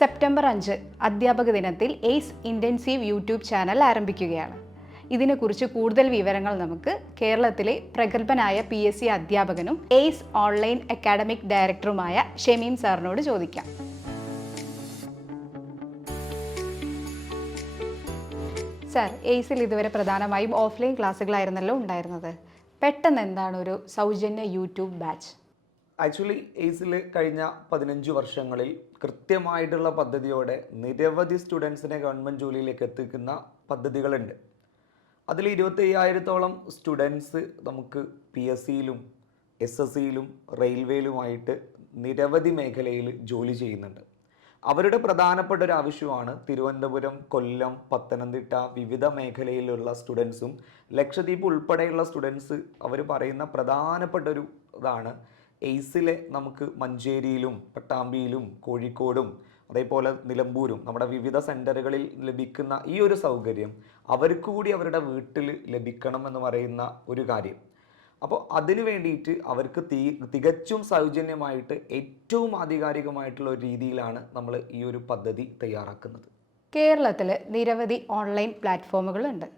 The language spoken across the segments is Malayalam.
സെപ്റ്റംബർ 5 അധ്യാപക ദിനത്തിൽ എയ്സ് ഇൻറ്റൻസീവ് യൂട്യൂബ് ചാനൽ ആരംഭിക്കുകയാണ്. ഇതിനെക്കുറിച്ച് കൂടുതൽ വിവരങ്ങൾ നമുക്ക് കേരളത്തിലെ പ്രഗത്ഭനായ PSC അധ്യാപകനും എയ്സ് ഓൺലൈൻ അക്കാഡമിക് ഡയറക്ടറുമായ ഷമീം സാറിനോട് ചോദിക്കാം. സാർ, എയ്സിൽ ഇതുവരെ പ്രധാനമായും ഓഫ്ലൈൻ ക്ലാസ്സുകളായിരുന്നല്ലോ ഉണ്ടായിരുന്നത്. പെട്ടെന്ന് എന്താണ് ഒരു സൗജന്യ യൂട്യൂബ് ബാച്ച്? ആക്ച്വലി എയ്സിൽ കഴിഞ്ഞ 15 വർഷങ്ങളിൽ കൃത്യമായിട്ടുള്ള പദ്ധതിയോടെ നിരവധി സ്റ്റുഡൻസിനെ ഗവൺമെൻറ് ജോലിയിലേക്ക് എത്തിക്കുന്ന പദ്ധതികളുണ്ട്. അതിൽ 25,000-ഓളം സ്റ്റുഡൻസ് നമുക്ക് PSCയിലും SSCയിലും റെയിൽവേയിലുമായിട്ട് നിരവധി മേഖലയിൽ ജോലി ചെയ്യുന്നുണ്ട്. അവരുടെ പ്രധാനപ്പെട്ട ഒരു ആവശ്യമാണ് തിരുവനന്തപുരം, കൊല്ലം, പത്തനംതിട്ട വിവിധ മേഖലയിലുള്ള സ്റ്റുഡൻസും ലക്ഷദ്വീപ് ഉൾപ്പെടെയുള്ള സ്റ്റുഡൻസ് അവർ പറയുന്ന പ്രധാനപ്പെട്ട ഒരു ഇതാണ് എയ്സിലെ നമുക്ക് മഞ്ചേരിയിലും പട്ടാമ്പിയിലും കോഴിക്കോടും അതേപോലെ നിലമ്പൂരും നമ്മുടെ വിവിധ സെൻറ്ററുകളിൽ ലഭിക്കുന്ന ഈ ഒരു സൗകര്യം അവർക്ക് കൂടി അവരുടെ വീട്ടിൽ ലഭിക്കണം എന്ന് പറയുന്ന ഒരു കാര്യം. അപ്പോൾ അതിനു വേണ്ടിയിട്ട് അവർക്ക് തികച്ചും സൗജന്യമായിട്ട് ഏറ്റവും ആധികാരികമായിട്ടുള്ള ഒരു രീതിയിലാണ് നമ്മൾ ഈ ഒരു പദ്ധതി തയ്യാറാക്കുന്നത്. കേരളത്തിൽ നിരവധി ഓൺലൈൻ പ്ലാറ്റ്ഫോമുകളുണ്ട്.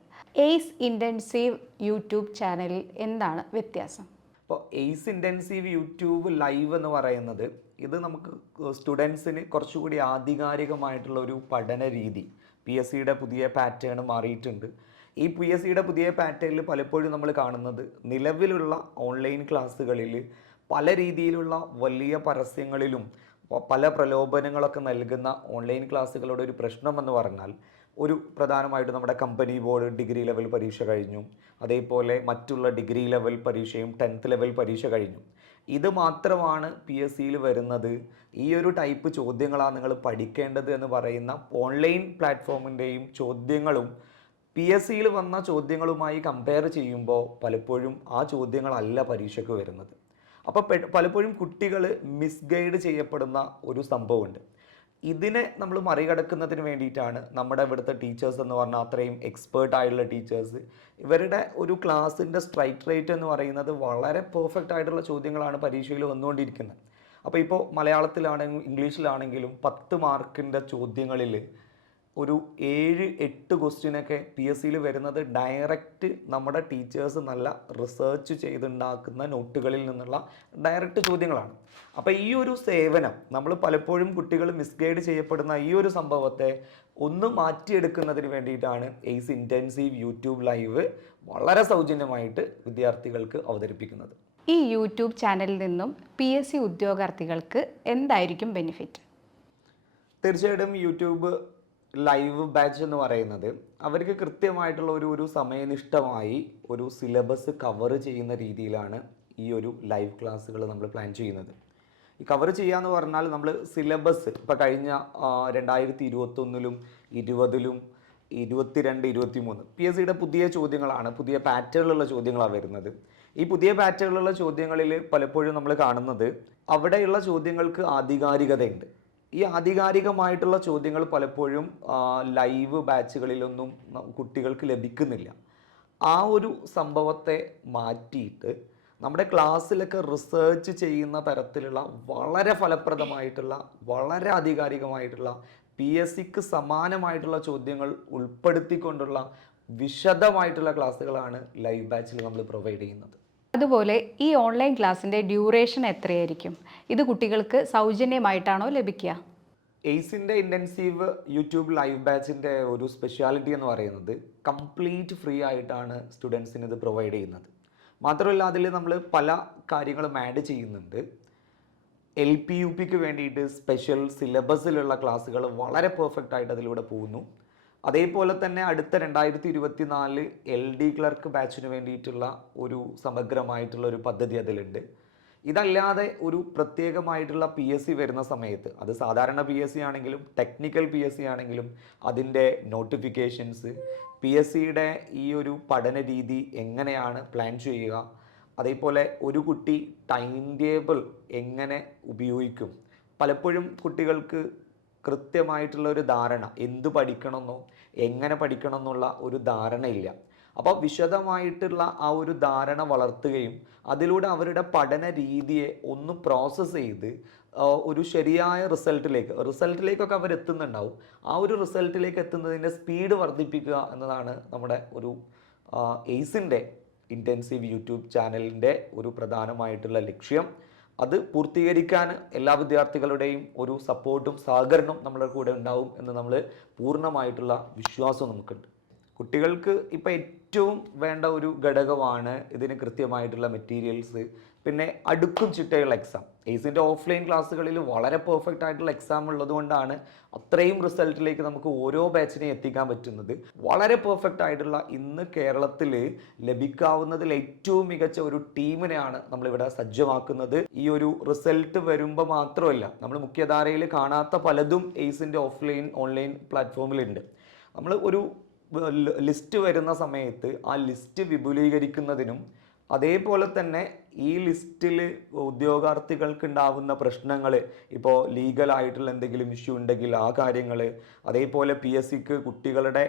എയ്സ് ഇൻറ്റൻസീവ് യൂട്യൂബ് ചാനലിൽ എന്താണ് വ്യത്യാസം? അപ്പോൾ എയ്സ് ഇൻറ്റൻസീവ് യൂട്യൂബ് ലൈവ് എന്ന് പറയുന്നത് ഇത് നമുക്ക് സ്റ്റുഡൻസിന് കുറച്ചുകൂടി ആധികാരികമായിട്ടുള്ള ഒരു പഠന രീതി. PSCയുടെ പുതിയ പാറ്റേൺ മാറിയിട്ടുണ്ട്. ഈ PSCയുടെ പുതിയ പാറ്റേണിൽ പലപ്പോഴും നമ്മൾ കാണുന്നത് നിലവിലുള്ള ഓൺലൈൻ ക്ലാസ്സുകളിൽ പല രീതിയിലുള്ള വലിയ പരസ്യങ്ങളിലും പല പ്രലോഭനങ്ങളൊക്കെ നൽകുന്ന ഓൺലൈൻ ക്ലാസ്സുകളുടെ ഒരു പ്രശ്നം എന്ന് പറഞ്ഞാൽ ഒരു പ്രധാനമായിട്ട് നമ്മുടെ കമ്പനി ബോർഡ് ഡിഗ്രി ലെവൽ പരീക്ഷ കഴിഞ്ഞു, അതേപോലെ മറ്റുള്ള ഡിഗ്രി ലെവൽ പരീക്ഷയും 10th ലെവൽ പരീക്ഷ കഴിഞ്ഞു. ഇത് മാത്രമാണ് PSCയിൽ വരുന്നത്, ഈ ഒരു ടൈപ്പ് ചോദ്യങ്ങളാണ് നിങ്ങൾ പഠിക്കേണ്ടത് എന്ന് പറയുന്ന ഓൺലൈൻ പ്ലാറ്റ്ഫോമിൻ്റെയും ചോദ്യങ്ങളും PSCയിൽ വന്ന ചോദ്യങ്ങളുമായി കമ്പയർ ചെയ്യുമ്പോൾ പലപ്പോഴും ആ ചോദ്യങ്ങളല്ല പരീക്ഷയ്ക്ക് വരുന്നത്. അപ്പോൾ പലപ്പോഴും കുട്ടികൾ മിസ്ഗൈഡ് ചെയ്യപ്പെടുന്ന ഒരു സംഭവമുണ്ട്. ഇതിനെ നമ്മൾ മറികടക്കുന്നതിന് വേണ്ടിയിട്ടാണ് നമ്മുടെ ഇവിടുത്തെ ടീച്ചേഴ്സ് എന്ന് പറഞ്ഞാൽ അത്രയും എക്സ്പേർട്ട് ആയിട്ടുള്ള ടീച്ചേഴ്സ്, ഇവരുടെ ഒരു ക്ലാസ്സിൻ്റെ സ്ട്രൈക്ക് റേറ്റ് എന്ന് പറയുന്നത് വളരെ പെർഫെക്റ്റ് ആയിട്ടുള്ള ചോദ്യങ്ങളാണ് പരീക്ഷയിൽ വന്നുകൊണ്ടിരിക്കുന്നത്. അപ്പോൾ ഇപ്പോൾ മലയാളത്തിലാണെങ്കിലും ഇംഗ്ലീഷിലാണെങ്കിലും 10 മാർക്കിൻ്റെ ചോദ്യങ്ങളിൽ ഒരു 7-8 ക്വസ്റ്റ്യനൊക്കെ PSCയിൽ വരുന്നത് ഡയറക്റ്റ് നമ്മുടെ ടീച്ചേഴ്സ് നല്ല റിസർച്ച് ചെയ്തുണ്ടാക്കുന്ന നോട്ടുകളിൽ നിന്നുള്ള ഡയറക്റ്റ് ചോദ്യങ്ങളാണ്. അപ്പോൾ ഈ ഒരു സേവനം നമ്മൾ പലപ്പോഴും കുട്ടികൾ മിസ്ഗൈഡ് ചെയ്യപ്പെടുന്ന ഈ ഒരു സംഭവത്തെ ഒന്ന് മാറ്റിയെടുക്കുന്നതിന് വേണ്ടിയിട്ടാണ് എയ്സ് ഇൻറ്റൻസീവ് യൂട്യൂബ് ലൈവ് വളരെ സൗജന്യമായിട്ട് വിദ്യാർത്ഥികൾക്ക് അവതരിപ്പിക്കുന്നത്. ഈ യൂട്യൂബ് ചാനലിൽ നിന്നും PSC ഉദ്യോഗാർത്ഥികൾക്ക് എന്തായിരിക്കും ബെനിഫിറ്റ്? തീർച്ചയായിട്ടും യൂട്യൂബ് ലൈവ് ബാച്ച് എന്ന് പറയുന്നത് അവർക്ക് കൃത്യമായിട്ടുള്ള ഒരു സമയനിഷ്ഠമായി ഒരു സിലബസ് കവർ ചെയ്യുന്ന രീതിയിലാണ് ഈ ഒരു ലൈവ് ക്ലാസ്സുകൾ നമ്മൾ പ്ലാൻ ചെയ്യുന്നത്. ഈ കവർ ചെയ്യാന്ന് പറഞ്ഞാൽ നമ്മൾ സിലബസ് ഇപ്പോൾ കഴിഞ്ഞ 2021-ലും 20-ലും 22, 23 PSCയുടെ പുതിയ ചോദ്യങ്ങളാണ്, പുതിയ പാറ്റേണിലുള്ള ചോദ്യങ്ങളാണ് വരുന്നത്. ഈ പുതിയ പാറ്റേണിലുള്ള ചോദ്യങ്ങളിൽ പലപ്പോഴും നമ്മൾ കാണുന്നത് അവിടെയുള്ള ചോദ്യങ്ങൾക്ക് ആധികാരികതയുണ്ട്. ഈ ആധികാരികമായിട്ടുള്ള ചോദ്യങ്ങൾ പലപ്പോഴും ലൈവ് ബാച്ചുകളിലൊന്നും കുട്ടികൾക്ക് ലഭിക്കുന്നില്ല. ആ ഒരു സംഭവത്തെ മാറ്റിയിട്ട് നമ്മുടെ ക്ലാസ്സിലൊക്കെ റിസർച്ച് ചെയ്യുന്ന തരത്തിലുള്ള വളരെ ഫലപ്രദമായിട്ടുള്ള വളരെ ആധികാരികമായിട്ടുള്ള PSCക്ക് സമാനമായിട്ടുള്ള ചോദ്യങ്ങൾ ഉൾപ്പെടുത്തിക്കൊണ്ടുള്ള വിശദമായിട്ടുള്ള ക്ലാസ്സുകളാണ് ലൈവ് ബാച്ചിൽ നമ്മൾ പ്രൊവൈഡ് ചെയ്യുന്നത്. അതുപോലെ ഈ ഓൺലൈൻ ക്ലാസ്സിൻ്റെ ഡ്യൂറേഷൻ എത്രയായിരിക്കും? ഇത് കുട്ടികൾക്ക് സൗജന്യമായിട്ടാണോ ലഭിക്കുക? എയ്സിൻ്റെ ഇൻറ്റൻസീവ് യൂട്യൂബ് ലൈവ് ബാച്ചിൻ്റെ ഒരു സ്പെഷ്യാലിറ്റി എന്ന് പറയുന്നത് കംപ്ലീറ്റ് ഫ്രീ ആയിട്ടാണ് സ്റ്റുഡൻസിന് ഇത് പ്രൊവൈഡ് ചെയ്യുന്നത്. മാത്രമല്ല അതിൽ നമ്മൾ പല കാര്യങ്ങളും ആഡ് ചെയ്യുന്നുണ്ട്. LP UPക്ക് വേണ്ടിയിട്ട് സ്പെഷ്യൽ സിലബസിലുള്ള ക്ലാസ്സുകൾ വളരെ പെർഫെക്റ്റ് ആയിട്ട് അതിലൂടെ പോകുന്നു. അതേപോലെ തന്നെ അടുത്ത 2024 LD ക്ലർക്ക് ബാച്ചിന് വേണ്ടിയിട്ടുള്ള ഒരു സമഗ്രമായിട്ടുള്ള ഒരു പദ്ധതി അതിലുണ്ട്. ഇതല്ലാതെ ഒരു പ്രത്യേകമായിട്ടുള്ള PSC വരുന്ന സമയത്ത്, അത് സാധാരണ PSC ആണെങ്കിലും ടെക്നിക്കൽ PSC ആണെങ്കിലും അതിൻ്റെ നോട്ടിഫിക്കേഷൻസ്, PSCയുടെ ഈ ഒരു പഠന രീതി എങ്ങനെയാണ് പ്ലാൻ ചെയ്യുക, അതേപോലെ ഒരു കുട്ടി ടൈം ടേബിൾ എങ്ങനെ ഉപയോഗിക്കും, പലപ്പോഴും കുട്ടികൾക്ക് കൃത്യമായിട്ടുള്ള ഒരു ധാരണ എന്ത് പഠിക്കണമെന്നോ എങ്ങനെ പഠിക്കണം എന്നുള്ള ഒരു ധാരണയില്ല. അപ്പോൾ വിശദമായിട്ടുള്ള ആ ഒരു ധാരണ വളർത്തുകയും അതിലൂടെ അവരുടെ പഠന രീതിയെ ഒന്ന് പ്രോസസ്സ് ചെയ്ത് ഒരു ശരിയായ റിസൾട്ടിലേക്കൊക്കെ അവർ എത്തുന്നുണ്ടാവും. ആ ഒരു റിസൾട്ടിലേക്ക് എത്തുന്നതിൻ്റെ സ്പീഡ് വർദ്ധിപ്പിക്കുക എന്നതാണ് നമ്മുടെ ഒരു എയ്സിൻ്റെ ഇൻറ്റൻസീവ് യൂട്യൂബ് ചാനലിൻ്റെ ഒരു പ്രധാനമായിട്ടുള്ള ലക്ഷ്യം. അത് പൂർത്തീകരിക്കാൻ എല്ലാ വിദ്യാർത്ഥികളുടെയും ഒരു സപ്പോർട്ടും സഹകരണവും നമ്മുടെ കൂടെ ഉണ്ടാവും എന്ന് നമ്മൾ പൂർണ്ണമായിട്ടുള്ള വിശ്വാസം നമുക്കുണ്ട്. കുട്ടികൾക്ക് ഇപ്പോൾ ഏറ്റവും വേണ്ട ഒരു ഘടകമാണ് ഇതിന് കൃത്യമായിട്ടുള്ള മെറ്റീരിയൽസ്, പിന്നെ അടുക്കും ചിട്ടയുള്ള എക്സാം. എയ്സിൻ്റെ ഓഫ്ലൈൻ ക്ലാസ്സുകളിൽ വളരെ പെർഫെക്റ്റ് ആയിട്ടുള്ള എക്സാം ഉള്ളതുകൊണ്ടാണ് അത്രയും റിസൾട്ടിലേക്ക് നമുക്ക് ഓരോ ബാച്ചിനെയും എത്തിക്കാൻ പറ്റുന്നത്. വളരെ പെർഫെക്റ്റ് ആയിട്ടുള്ള ഇന്ന് കേരളത്തിൽ ലഭിക്കാവുന്നതിൽ ഏറ്റവും മികച്ച ഒരു ടീമിനെയാണ് നമ്മളിവിടെ സജ്ജമാക്കുന്നത്. ഈ ഒരു റിസൾട്ട് വരുമ്പോൾ മാത്രമല്ല, നമ്മൾ മുഖ്യധാരയിൽ കാണാത്ത പലതും എയ്സിൻ്റെ ഓൺലൈൻ പ്ലാറ്റ്ഫോമിലുണ്ട്. നമ്മൾ ഒരു ലിസ്റ്റ് വരുന്ന സമയത്ത് ആ ലിസ്റ്റ് വിപുലീകരിക്കുന്നതിനും അതേപോലെ തന്നെ ഈ ലിസ്റ്റിൽ ഉദ്യോഗാർത്ഥികൾക്ക് ഉണ്ടാവുന്ന പ്രശ്നങ്ങൾ, ഇപ്പോൾ ലീഗലായിട്ടുള്ള എന്തെങ്കിലും ഇഷ്യൂ ഉണ്ടെങ്കിൽ ആ കാര്യങ്ങൾ, അതേപോലെ PSCക്ക് കുട്ടികളുടെ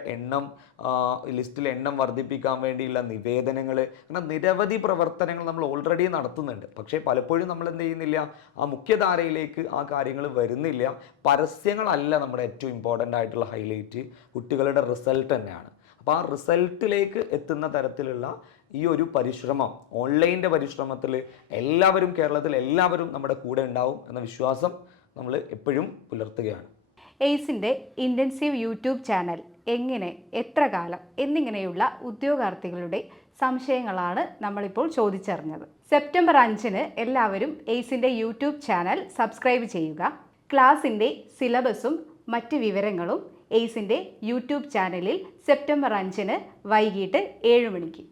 ലിസ്റ്റിൽ എണ്ണം വർദ്ധിപ്പിക്കാൻ വേണ്ടിയുള്ള നിവേദനങ്ങൾ, അങ്ങനെ നിരവധി പ്രവർത്തനങ്ങൾ നമ്മൾ ഓൾറെഡി നടത്തുന്നുണ്ട്. പക്ഷേ പലപ്പോഴും നമ്മൾ എന്ത് ചെയ്യുന്നില്ല, ആ മുഖ്യധാരയിലേക്ക് ആ കാര്യങ്ങൾ വരുന്നില്ല. പരസ്യങ്ങളല്ല നമ്മുടെ ഏറ്റവും ഇമ്പോർട്ടൻ്റ് ആയിട്ടുള്ള ഹൈലൈറ്റ്, കുട്ടികളുടെ റിസൾട്ട് തന്നെയാണ്. അപ്പോൾ ആ റിസൾട്ടിലേക്ക് എത്തുന്ന തരത്തിലുള്ള ഈ ഒരു പരിശ്രമം, ഓൺലൈൻ്റെ പരിശ്രമത്തിൽ കേരളത്തിൽ എല്ലാവരും നമ്മുടെ കൂടെ ഉണ്ടാവും എന്ന വിശ്വാസം നമ്മൾ എപ്പോഴും പുലർത്തുകയാണ്. എയ്സിൻ്റെ ഇൻറ്റൻസീവ് യൂട്യൂബ് ചാനൽ എങ്ങനെ, എത്ര കാലം എന്നിങ്ങനെയുള്ള ഉദ്യോഗാർത്ഥികളുടെ സംശയങ്ങളാണ് നമ്മളിപ്പോൾ ചോദിച്ചറിഞ്ഞത്. സെപ്റ്റംബർ 5-ന് എല്ലാവരും എയ്സിൻ്റെ യൂട്യൂബ് ചാനൽ സബ്സ്ക്രൈബ് ചെയ്യുക. ക്ലാസിൻ്റെ സിലബസും മറ്റ് വിവരങ്ങളും എയ്സിൻ്റെ യൂട്യൂബ് ചാനലിൽ സെപ്റ്റംബർ 5-ന് വൈകിട്ട് 7 മണിക്ക്.